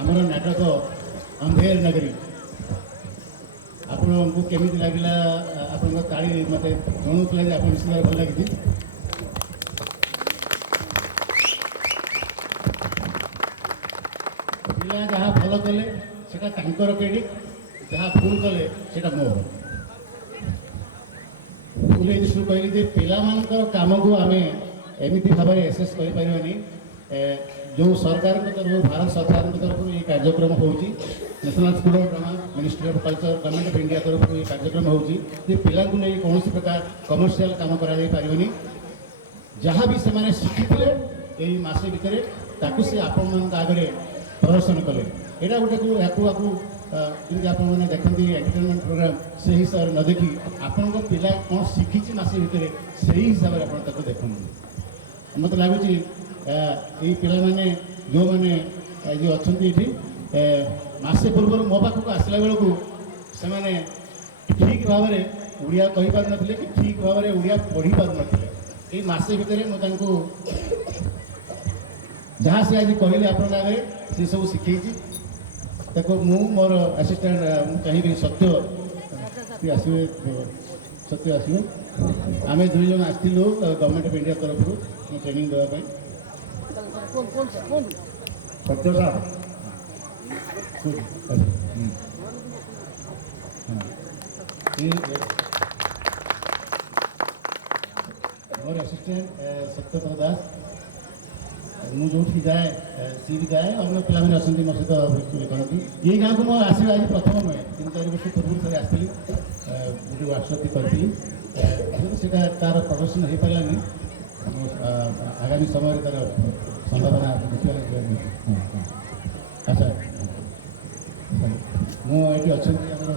ଆମର ନାଟକ ଅନ୍ଧେର ନଗରୀ ଆପଣଙ୍କୁ କେମିତି ଲାଗିଲା? ଆପଣଙ୍କ ତାଳି ମୋତେ ଜଣାଉଥିଲା ଯେ ଆପଣ ନିଶ୍ଚିତ ଭଲ ଲାଗିଛି। ପିଲା ଯାହା ଭଲ କଲେ ସେଟା ତାଙ୍କର କ୍ରେଡିଟ୍, ଯାହା ଭୁଲ କଲେ ସେଟା ମୋର। ଭୁଲ ଏ ଦୃଷ୍ଟିରୁ କହିଲି ଯେ ପିଲାମାନଙ୍କର କାମକୁ ଆମେ ଏମିତି ଭାବରେ ଏସେସ୍ କରିପାରିବାନି। ଯେଉଁ ସରକାରଙ୍କ ତରଫରୁ, ଭାରତ ସରକାରଙ୍କ ତରଫରୁ ଏ କାର୍ଯ୍ୟକ୍ରମ ହେଉଛି, national school of drama, ministry of culture, government of India ତରଫରୁ ଏ କାର୍ଯ୍ୟକ୍ରମ ହେଉଛି ଯେ ପିଲାଙ୍କୁ ନେଇ କୌଣସି ପ୍ରକାର କମର୍ସିଆଲ କାମ କରାଯାଇପାରିବନି। ଯାହା ବି ସେମାନେ ଶିଖିଥିଲେ ଏଇ ମାସେ ଭିତରେ ତାକୁ ସେ ଆପଣମାନଙ୍କ ଆଗରେ ପ୍ରଦର୍ଶନ କଲେ। ଏଇଟା ଗୋଟେକୁ ଆକୁ ଯେମିତି ଆପଣମାନେ ଦେଖନ୍ତି ଏଣ୍ଟରଟେନମେଣ୍ଟ ପ୍ରୋଗ୍ରାମ, ସେହି ହିସାବରେ ନ ଦେଖି ଆପଣଙ୍କ ପିଲା କ'ଣ ଶିଖିଛି ମାସେ ଭିତରେ ସେହି ହିସାବରେ ଆପଣ ତାକୁ ଦେଖନ୍ତୁ। ମୋତେ ଲାଗୁଛି ଏଇ ପିଲାମାନେ ଯେଉଁମାନେ ଯେଉଁ ଅଛନ୍ତି ଏଠି ମାସେ ପୂର୍ବରୁ ମୋ ପାଖକୁ ଆସିଲା ବେଳକୁ ସେମାନେ ଠିକ୍ ଭାବରେ ଓଡ଼ିଆ କହିପାରୁନଥିଲେ କି ଠିକ୍ ଭାବରେ ଓଡ଼ିଆ ପଢ଼ିପାରୁନଥିଲେ। ଏଇ ମାସେ ଭିତରେ ମୁଁ ତାଙ୍କୁ ଯାହା ସେ ଆଜି କହିଲେ ଆପଣଙ୍କ ଆଗରେ ସେସବୁ ଶିଖେଇଛି। ତାକୁ ମୁଁ ମୋର ଆସିଷ୍ଟାଣ୍ଟ ମୁଁ ଚାହିଁବି ସତ୍ୟ ଆସିବେ, ସତ୍ୟ ଆସିବେ। ଆମେ ଦୁଇ ଜଣ ଆସିଥିଲୁ ଗଭର୍ଣ୍ଣମେଣ୍ଟ ଅଫ୍ ଇଣ୍ଡିଆ ତରଫରୁ ଟ୍ରେନିଂ ଦେବା ପାଇଁ। ସତ୍ୟ ସାର୍ ମୋର ଆସିଷ୍ଟାଣ୍ଟ ସତ୍ୟପ୍ରଦ ଦାସ। ମୁଁ ଯେଉଁଠିକି ଯାଏ ସିଏ ବି ଯାଏ, ଅନ୍ୟ ପିଲାମାନେ ଅଛନ୍ତି ମୋ ସହିତ କରନ୍ତି। ଏଇ ଗାଁକୁ ମୁଁ ଆସିବା ଆଜି ପ୍ରଥମ ନୁହେଁ, 3-4 ବର୍ଷ ପୂର୍ବରୁ ଥରେ ଆସିଥିଲି, ଗୋଟେ ୱାର୍କସପ୍ ବି କରିଥିଲି। ସେଇଟା ତା'ର ପ୍ରଦର୍ଶନ ହେଇପାରିଲାନି। ଆଗାମୀ ସମୟରେ ତା'ର ସମ୍ଭାବନା ଦେଖିବା। ଆଚ୍ଛା, ମୁଁ ଏଠି ଅଛନ୍ତି ଆମର